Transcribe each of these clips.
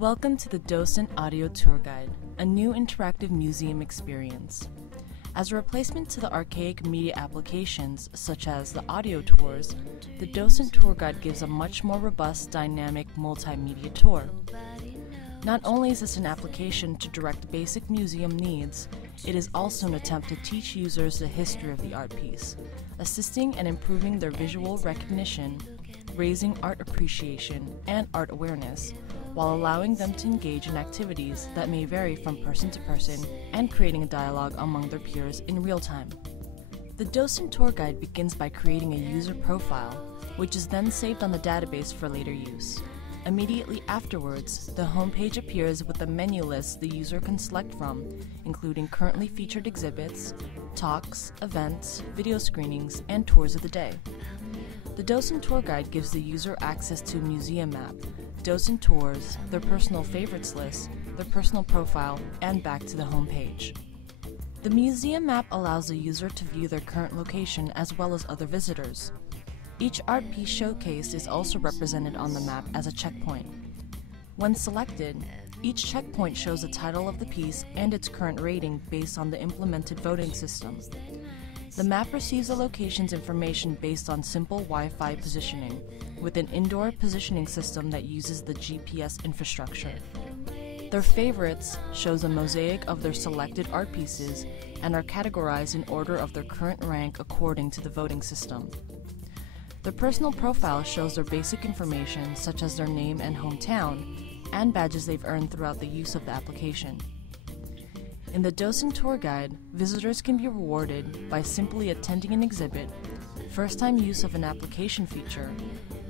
Welcome to the Docent Audio Tour Guide, a new interactive museum experience. As a replacement to the archaic media applications such as the audio tours, the Docent Tour Guide gives a much more robust, dynamic multimedia tour. Not only is this an application to direct basic museum needs, it is also an attempt to teach users the history of the art piece, assisting and improving their visual recognition, raising art appreciation and art awareness, while allowing them to engage in activities that may vary from person to person and creating a dialogue among their peers in real time. The Docent Tour Guide begins by creating a user profile, which is then saved on the database for later use. Immediately afterwards, the homepage appears with a menu list the user can select from, including currently featured exhibits, talks, events, video screenings, and tours of the day. The Docent Tour Guide gives the user access to a museum map, docent tours, their personal favorites list, their personal profile, and back to the homepage. The museum map allows the user to view their current location as well as other visitors. Each art piece showcased is also represented on the map as a checkpoint. When selected, each checkpoint shows the title of the piece and its current rating based on the implemented voting system. The map receives the location's information based on simple Wi-Fi positioning, with an indoor positioning system that uses the GPS infrastructure. Their favorites shows a mosaic of their selected art pieces and are categorized in order of their current rank according to the voting system. Their personal profile shows their basic information such as their name and hometown, and badges they've earned throughout the use of the application. In the Docent Tour Guide, visitors can be rewarded by simply attending an exhibit, first-time use of an application feature,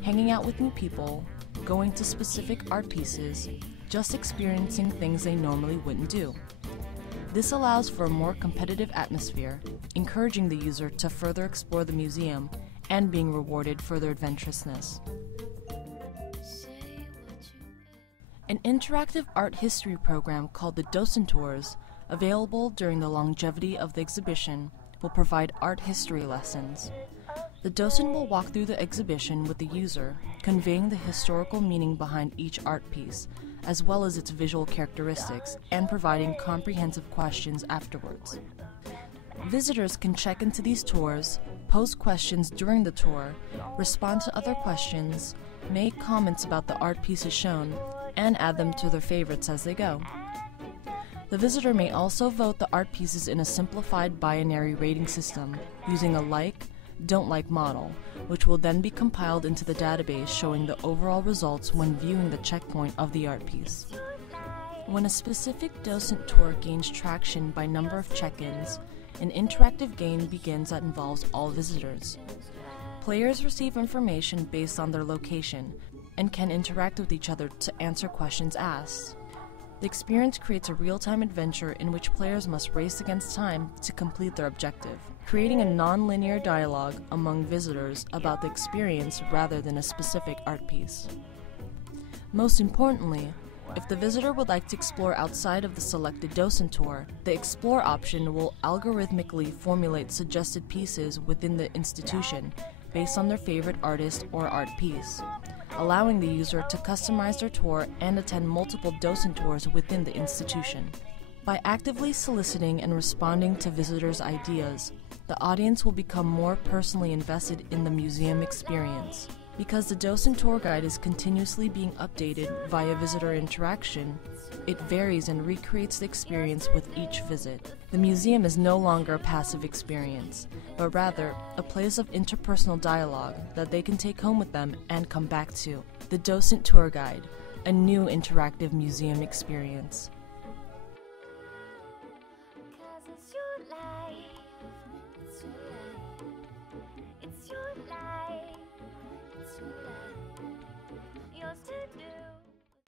hanging out with new people, going to specific art pieces, just experiencing things they normally wouldn't do. This allows for a more competitive atmosphere, encouraging the user to further explore the museum and being rewarded for their adventurousness. An interactive art history program called the Docent Tours, available during the longevity of the exhibition, will provide art history lessons. The docent will walk through the exhibition with the user, conveying the historical meaning behind each art piece, as well as its visual characteristics, and providing comprehensive questions afterwards. Visitors can check into these tours, pose questions during the tour, respond to other questions, make comments about the art pieces shown, and add them to their favorites as they go. The visitor may also vote the art pieces in a simplified binary rating system using a like, don't like model, which will then be compiled into the database showing the overall results when viewing the checkpoint of the art piece. When a specific docent tour gains traction by number of check-ins, an interactive game begins that involves all visitors. Players receive information based on their location and can interact with each other to answer questions asked. The experience creates a real-time adventure in which players must race against time to complete their objective, creating a non-linear dialogue among visitors about the experience rather than a specific art piece. Most importantly, if the visitor would like to explore outside of the selected docent tour, the Explore option will algorithmically formulate suggested pieces within the institution based on their favorite artist or art piece, allowing the user to customize their tour and attend multiple docent tours within the institution. By actively soliciting and responding to visitors' ideas, the audience will become more personally invested in the museum experience. Because the Docent Tour Guide is continuously being updated via visitor interaction, it varies and recreates the experience with each visit. The museum is no longer a passive experience, but rather a place of interpersonal dialogue that they can take home with them and come back to. The Docent Tour Guide, a new interactive museum experience.